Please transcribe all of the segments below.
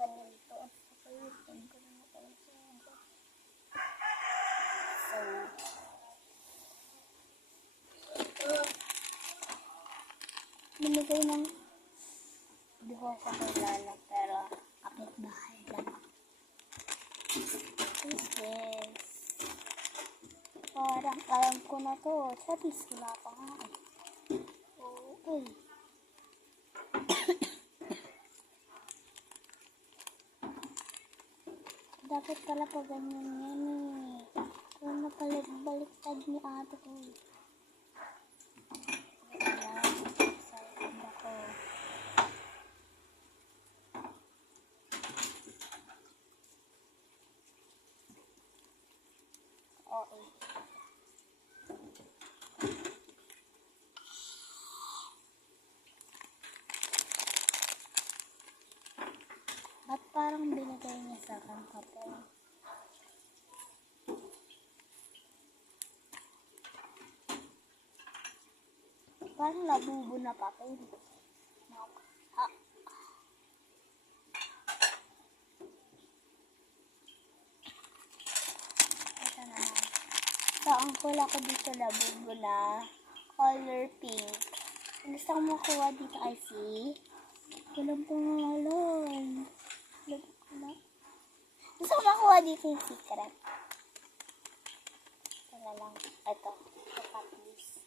ganito. Pagkalutin ko na natin siya. So, ito. Binigay ng hindi ko kakilala pero kapit bahay lang. This is parang alam ko na to. Satis wala pa nga eh. Okay. Dapat pala pa ganyan yan eh. Kaya napalik-baliktad ni ate ko. Ayan. Excited ako. Okay. Ba't parang binigay niya sa akin kapal? Parang labubo na papel. Ito na. So, ang kulay ko dito labubo na color pink. Gusto ko makuha dito ay si walang pangalan. Gusto ko makuha dito yung secret. Ito na lang. Ito. Ito pa please.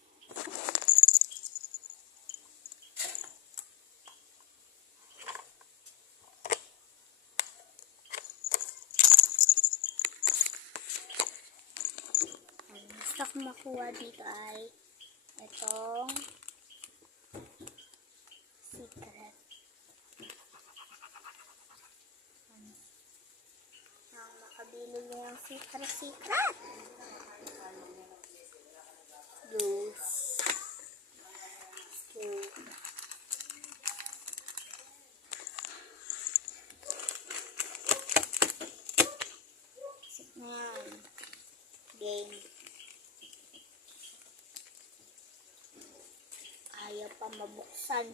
Gusto ko makuha dito ay itong secret. Makabili niya yung secret. Loose. Yan. Game. Ayaw pa mabuksan.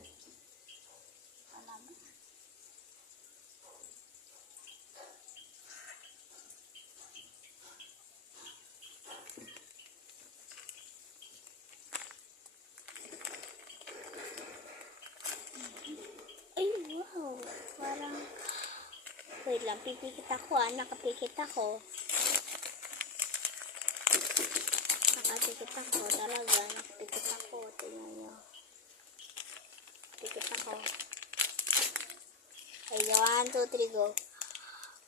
Ay, wow. Parang wait lang, pipikit ako nakapikit ako. Nakapikit ako talaga, nakapikit ako. Tingnan nyo. Pikit ako. Ay, 1, 2, 3, go.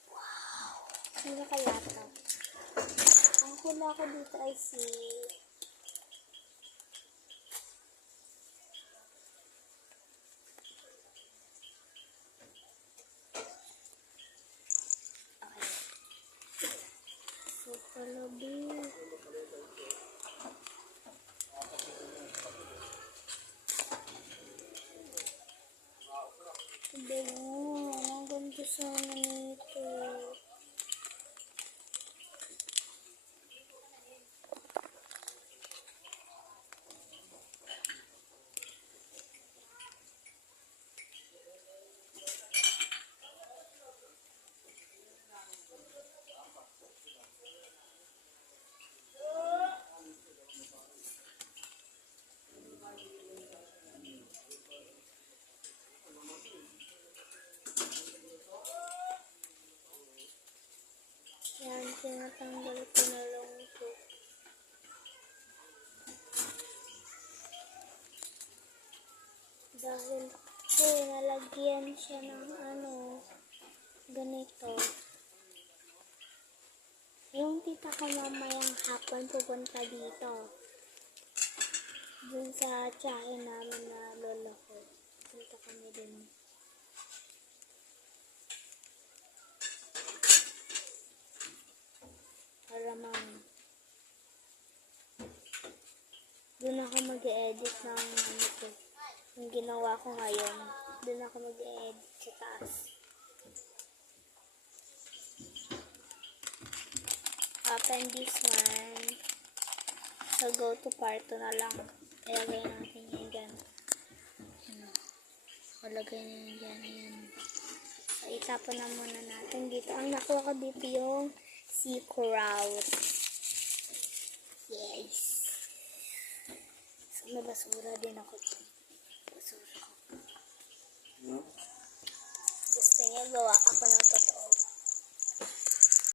Wow. Sino kaya ito? Ang hula ko dito ay si Palabi. Bango. Ang ganda sana nito. Yan, tinatanggal ko na lang ito. Dahil nalagyan siya ng ganito. Yung tita ko mamayang hapon pupunta dito. Dun sa tiyahin namin na lola ko. Punta kami din. Para doon ako mag-e-edit ng yung ginawa ko ngayon. Doon ako mag-e-edit sa taas. Open this one. So, go to part 2 na lang. Ilagay natin yan dyan. Ilagay na yan dyan. Yan. So, itapon na muna natin dito. Ang nakuha ko dito yung sea crowd. Yes. So, may basura din ako dito. Basura ko. Gusto niya gawa